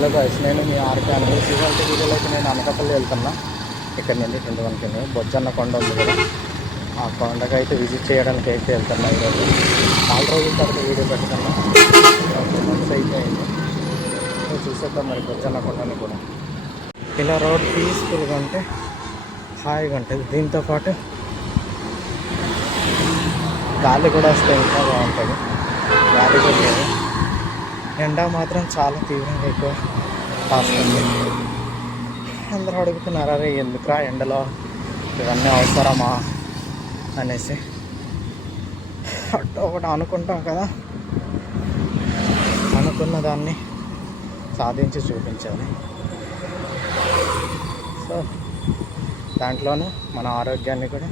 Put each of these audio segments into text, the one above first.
Hello guys, నేను మీ RK అనుభూతి. ఇవాళ వీడియోలో అయితే నేను అనకాపల్లి వెళ్తున్నా. ఇక్కడ నుండి 21 బొజ్జన్న కొండ ఉంది కదా, ఆ కొండకు అయితే విజిట్ చేయడానికి అయితే వెళ్తున్నా. ఈరోజు 4 రోజుల తర్వాత వీడియో పెట్టుకున్నా. 2 months అయితే అయింది. చూసేద్దాం మరి బొజ్జన్న కొండని కూడా. ఇలా రోడ్ పీస్ఫుల్గా ఉంటే హాయిగా ఉంటుంది. దీంతోపాటు గాలి కూడా వస్తే ఇంకా బాగుంటుంది. గాలి కూడా లేదు. ఎండ మాత్రం చాలా తీవ్రంగా ఎక్కువ కాస్తుంది. అందరూ అడుగుతున్నారు, అరే ఎందుకురా ఎండలో ఇవన్నీ అవసరమా అనేసి. ఒకటి అనుకుంటాం కదా, అనుకున్న దాన్ని సాధించి చూపించాలి. సో దాంట్లోనూ మన ఆరోగ్యాన్ని కూడా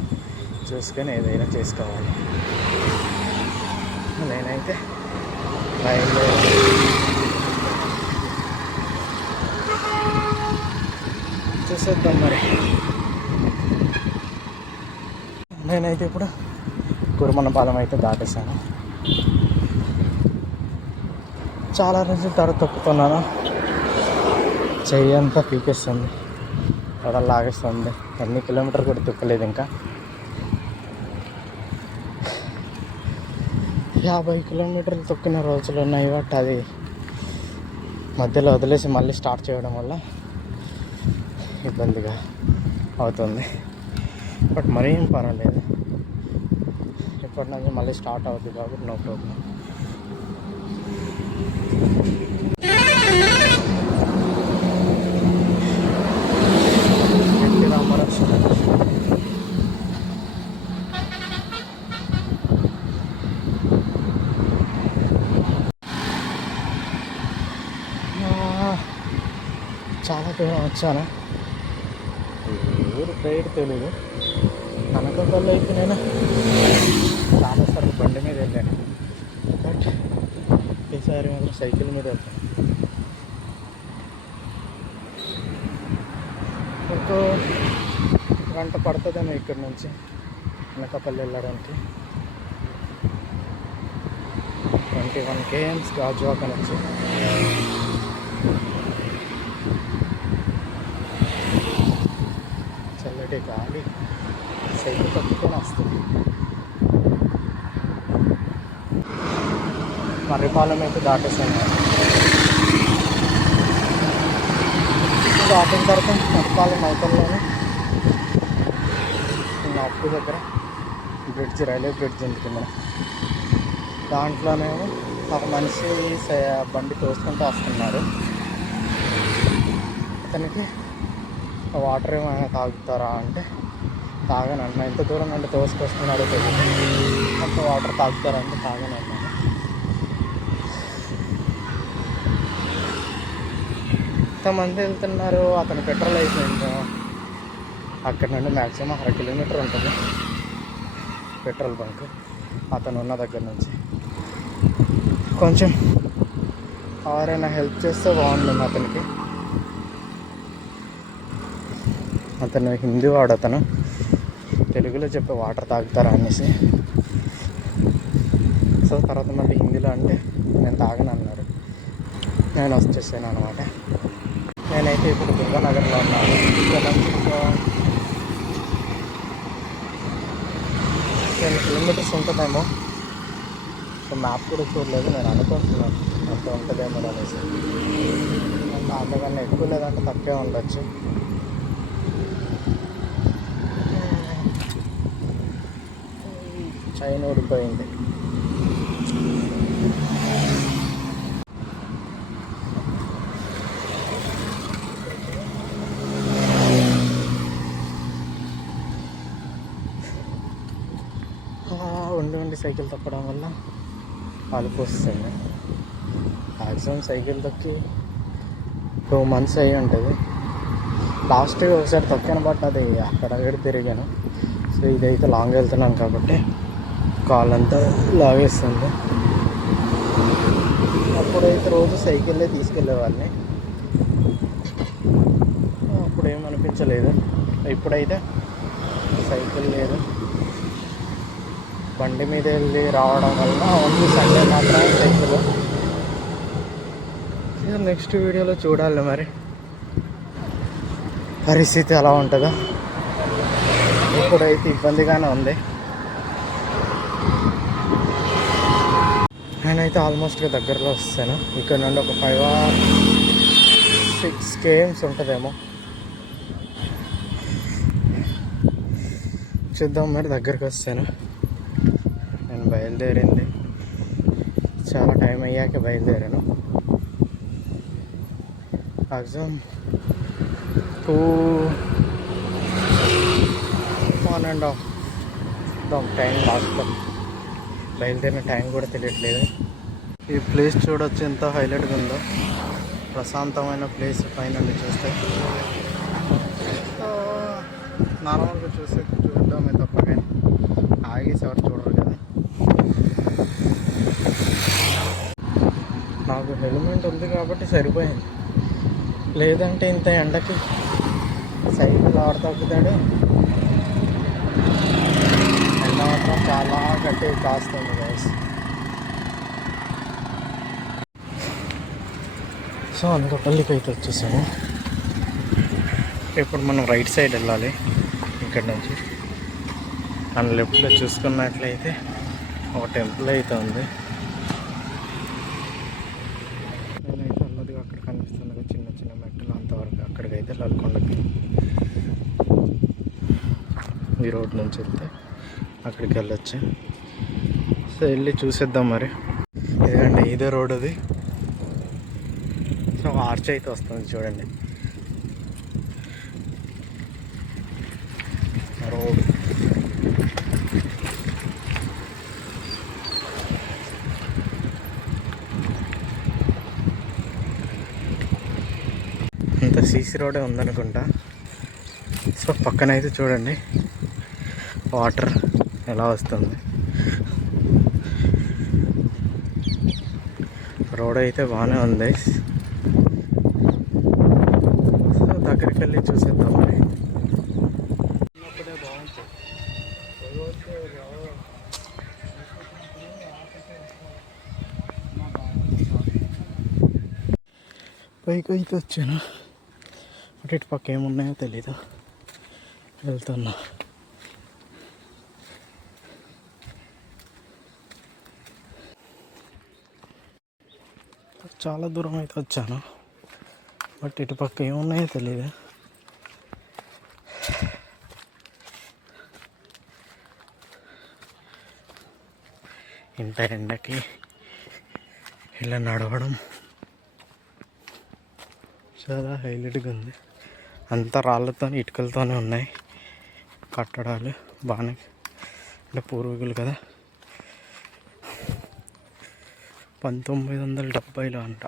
చూసుకొని ఏదైనా చేసుకోవాలి. నేనైతే బయలుదేరి చూసేద్దాం మరి. నేనైతే ఇప్పుడు కురుమన్నపాలెం అయితే దాటేశాను. చాలా రోజుల తర్వాత తొక్కుతున్నాను. చెయ్యి అంతా పీకేస్తుంది, అక్కడ లాగేస్తుంది. ఎన్ని కిలోమీటర్ కూడా తొక్కలేదు. ఇంకా 50 కిలోమీటర్లు తొక్కిన రోజులు ఉన్నాయి. బట్ అది మధ్యలో వదిలేసి మళ్ళీ స్టార్ట్ చేయడం వల్ల ఇబ్బందిగా అవుతుంది. బట్ మరీ ఏం పర్వాలేదు, ఇప్పటి నుంచి మళ్ళీ స్టార్ట్ అవుతుంది కాబట్టి నో ప్రాబ్లం. చాలా దూరం వచ్చాను. ఊరు పేరు తెలీదు. అనకాపల్లి అయితే నేను చాలాసార్లు బండి మీద వెళ్ళాను. బట్ ఈసారి మాత్రం సైకిల్ మీద వెళ్తాను. ఇంకో గంట పడుతుందేమో ఇక్కడ నుంచి అనకాపల్లి వెళ్ళడానికి. 21 km గాజువాక నుంచి. చల్లటి గాలి సైకిల్ తప్పుకొని వస్తుంది. మర్రిపాలెం అయితే దాటేసాను. దాటిన తర్వాత మర్రిపాలెం అవతలలోనే నా అప్పు దగ్గర బ్రిడ్జ్, రైల్వే బ్రిడ్జ్ ఉంటుంది మనం. దాంట్లోనేమో ఒక మనిషి బండి తోసుకుంటూ వస్తున్నారు. అతనికి వాటర్ ఏమైనా తాగుతారా అంటే తాగను అన్న. ఎంత దూరం అంటే తోసుకొస్తున్నాడో తెలియదు. మొత్తం వాటర్ తాగుతారా అంటే తాగను అన్నాను. ఎంతమంది వెళ్తున్నారు. అతను పెట్రోల్ అయిపోయింది. అక్కడ నుండి మ్యాక్సిమం 1/2 కిలోమీటర్ ఉంటుంది పెట్రోల్ బంక్ అతను ఉన్న దగ్గర నుంచి. కొంచెం ఎవరైనా హెల్ప్ చేస్తే బాగుంటుంది అతనికి. అతను హిందీ వాడు. అతను తెలుగులో చెప్పే వాటర్ తాగుతారా అనేసి. సో తర్వాత మళ్ళీ హిందీలో అంటే నేను తాగను అన్నారు. నేను వచ్చేసాను అనమాట. నేనైతే ఇప్పుడు దుర్గానగర్లో ఉన్నాను. ఇక్కడ నుంచి 10 కిలోమీటర్స్ ఉంటుందేమో. సో మ్యాప్ కూడా చూడలేదు. నేను అనుకుంటున్నాను అంత ఉంటుందేమో అనేసి. అంతకన్నా ఎక్కువ లేదంటే తక్కువే ఉండొచ్చు. చైన్ ఊడిపోయింది. ఉండి సైకిల్ తొక్కడం వల్ల అలుపు వస్తుంది. మ్యాక్సిమం సైకిల్ తొక్కి 2 months అయ్యి ఉంటుంది. లాస్ట్ ఒకసారి తొక్కాను, బట్ అది అక్కడ తిరిగాను. సో ఇదైతే లాంగ్ వెళ్తున్నాను కాబట్టి కాళ్ళంతా లాగేస్తుంది. అప్పుడైతే రోజు సైకిల్లే తీసుకెళ్ళేవాడిని. అప్పుడు ఏమనిపించలేదు. ఇప్పుడైతే సైకిల్ లేదు, బండి మీద వెళ్ళి రావడం వల్ల ఓన్లీ సండే మాత్రమే సైకిల్. నెక్స్ట్ వీడియోలో చూడాలి మరి పరిస్థితి ఎలా ఉంటుందో. ఇప్పుడైతే ఇబ్బందిగానే ఉంది. నేనైతే ఆల్మోస్ట్గా దగ్గరలో వస్తాను. ఇక్కడ నుండి ఒక 5 or 6 km ఉంటుందేమో. చూద్దాం మరి. దగ్గరికి వస్తాను. నేను బయలుదేరింది చాలా టైం అయ్యాక బయలుదేరాను. Maximum 1.5 time last. బయలుదేరిన టైం కూడా తెలియట్లేదు. ఈ ప్లేస్ చూడొచ్చు ఎంత హైలైట్గా ఉందో. ప్రశాంతమైన ప్లేస్ పైన చూస్తే. నార్మల్గా చూడడమే తప్ప కానీ ఆగేసి ఎవరు చూడరు కదా. నాకు హెల్మెట్ ఉంది కాబట్టి సరిపోయింది. లేదంటే ఇంత ఎండకి సైకిల్ ఆడ తగ్గుతాడు. ఎండ మాత్రం చాలా గట్టి కాస్తుంది గైస్. సో అనకాపల్లికి అయితే వచ్చేసాము. ఇప్పుడు మనం రైట్ సైడ్ వెళ్ళాలి ఇక్కడ నుంచి. అండ్ లెఫ్ట్లో చూసుకున్నట్లయితే ఒక టెంపుల్ అయితే ఉంది. నేనైతే అన్నదిగా అక్కడ కనిపిస్తుంది చిన్న చిన్న మెట్టలు, అంతవరకు అక్కడికైతే లల్కొండకి ఈ రోడ్ నుంచి వెళ్తే అక్కడికి వెళ్ళొచ్చు. సో వెళ్ళి చూసేద్దాం మరి. ఇదండి ఇదే రోడ్ అది. సో ఆర్చ్ అయితే వస్తుంది చూడండి. రోడ్ అంతా సీసీ రోడే ఉందనుకుంటా. సో పక్కన అయితే చూడండి వాటర్ ఎలా వస్తుంది. రోడ్ అయితే బాగానే ఉంది. సో దగ్గరికి వెళ్ళి చూసేద్దాం మరి. పైకి అయితే వచ్చాను. అటు ఇటు పక్క ఏమున్నాయో తెలీదు. వెళ్తున్నా. చాలా దూరం అయితే వచ్చాను. బట్ ఇటు పక్క ఏమున్నాయో తెలీదు. ఇంత ఎండకి ఇలా నడవడం చాలా హైలైట్గా ఉంది. అంతా రాళ్ళతో ఇటుకలతోనే ఉన్నాయి కట్టడాలు. బాగానే అంటే పూర్వీకులు కదా, 1970లో అంట.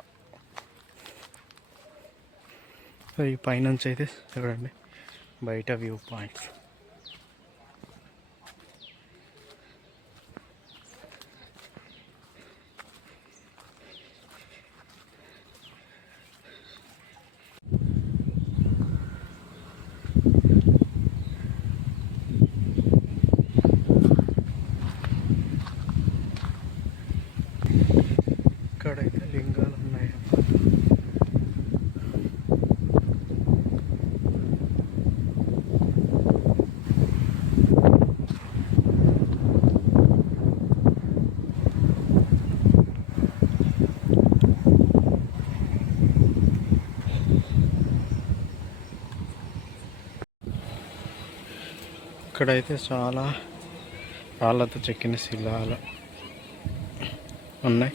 సో ఈ పైనుంచి అయితే చూడండి బయట వ్యూ పాయింట్స్. ఇక్కడైతే లింగాలు ఉన్నాయి. ఇక్కడైతే చాలా రాళ్ళతో చెక్కిన శిలాలు ఉన్నాయి.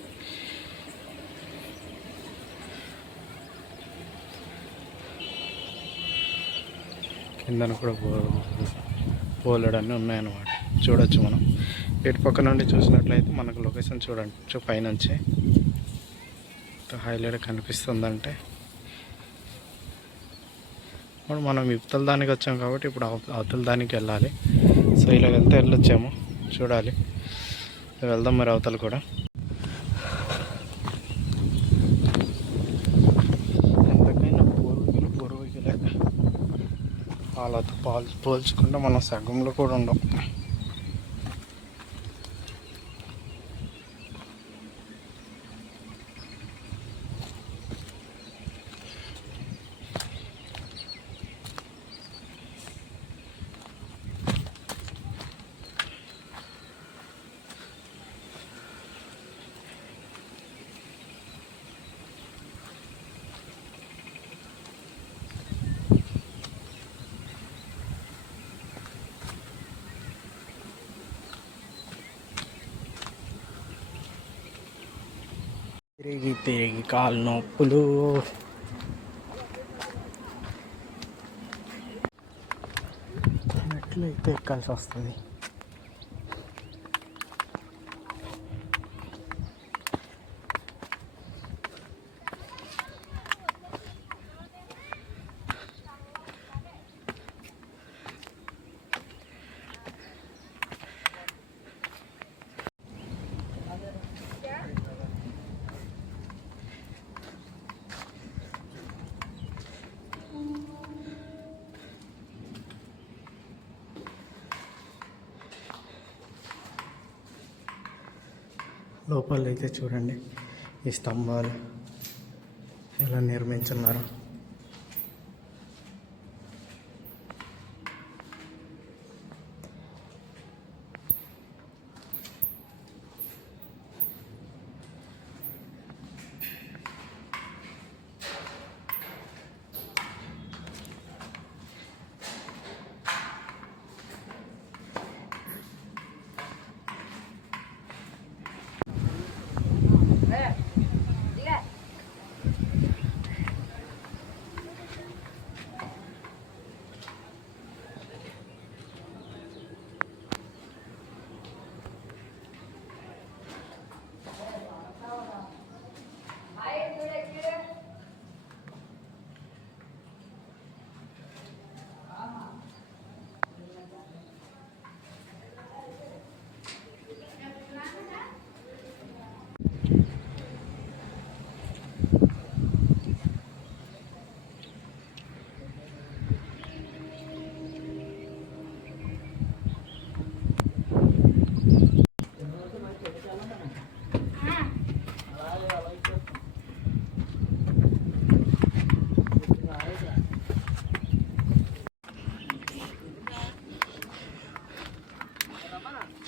కిందన కూడా పోలేడన్నీ ఉన్నాయన్నమాట. చూడొచ్చు మనం. ఇటు పక్క నుండి చూసినట్లయితే మనకు లొకేషన్ చూడొచ్చు పైనుంచి. హైలైట్ కనిపిస్తుందంటే ఇప్పుడు మనం ఇవతల దానికి వచ్చాం కాబట్టి ఇప్పుడు అవతల దానికి వెళ్ళాలి. సో ఇలా వెళ్తే వెళ్ళొచ్చాము, చూడాలి. వెళ్దాం మరి అవతల కూడా. ఎంతకైనా పూర్వీకులే. వాళ్ళతో పోల్చుకుంటే మనం సగంలో కూడా ఉండం. తిరిగి తిరిగి కాలు నొప్పులు. మెట్లు అయితే ఎక్కాల్సి వస్తుంది. లోపల అయితే చూడండి ఈ స్తంభాలు ఎలా నిర్మించున్నారు.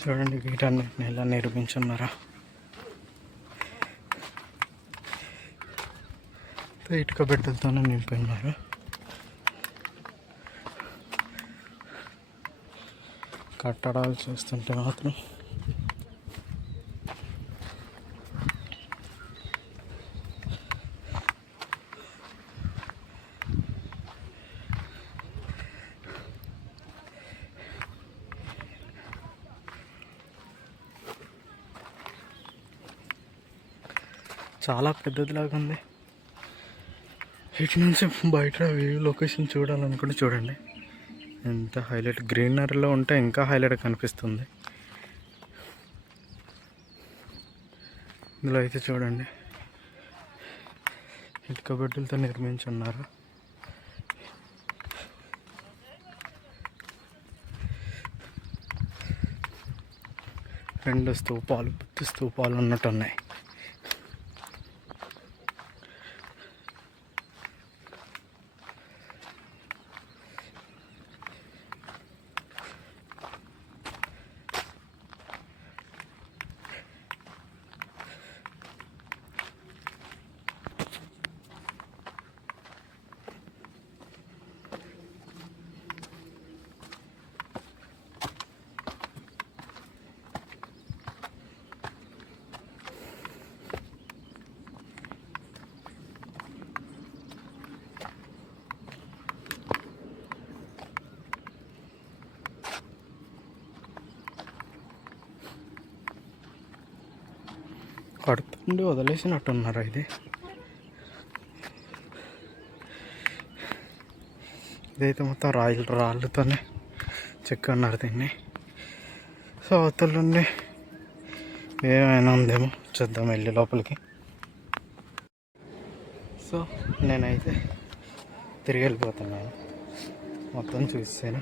చూడండి వీటన్నిటిని ఎలా నిర్మించున్నారా. ఇటుక బిడ్డలతోనే నింపున్నారు. కట్టడాలు చూస్తుంటే మాత్రం చాలా పెద్దదిలాగా ఉంది. ఇటు నుంచి బయట వ్యూ లొకేషన్ చూడాలనుకుంటే చూడండి ఎంత హైలైట్, గ్రీనరీలో ఉంటే ఇంకా హైలైట్ కనిపిస్తుంది. ఇందులో అయితే చూడండి ఇటుక బెడ్డలతో నిర్మించున్నారు. రెండు స్తూపాలు, బుద్ధ స్తూపాలు ఉన్నట్టున్నాయి. కడుతుండి వదిలేసినట్టున్నారు. ఇదైతే మొత్తం రాళ్ళతోనే చెక్కన్నారు దీన్ని. సో అవతల ఏమైనా ఉందేమో చూద్దాం వెళ్ళి లోపలికి. సో నేనైతే తిరిగి వెళ్ళిపోతున్నాను. మొత్తం చూసాను.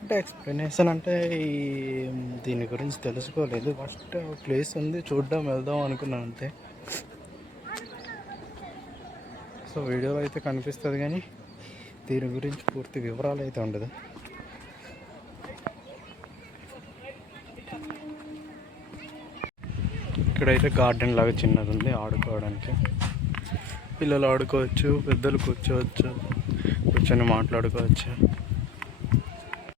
అంటే ఎక్స్ప్లెనేషన్ అంటే దీని గురించి తెలుసుకోలేదు. ఫస్ట్ ప్లేస్ ఉంది చూద్దాం వెళ్దాం అనుకున్నాను అంతే. సో వీడియోలో అయితే కనిపిస్తుంది కానీ దీని గురించి పూర్తి వివరాలు అయితే ఉండదు. ఇక్కడైతే గార్డెన్ లాగా చిన్నది ఉంది ఆడుకోవడానికి. పిల్లలు ఆడుకోవచ్చు, పెద్దలు కూర్చోవచ్చు, కూర్చొని మాట్లాడుకోవచ్చు.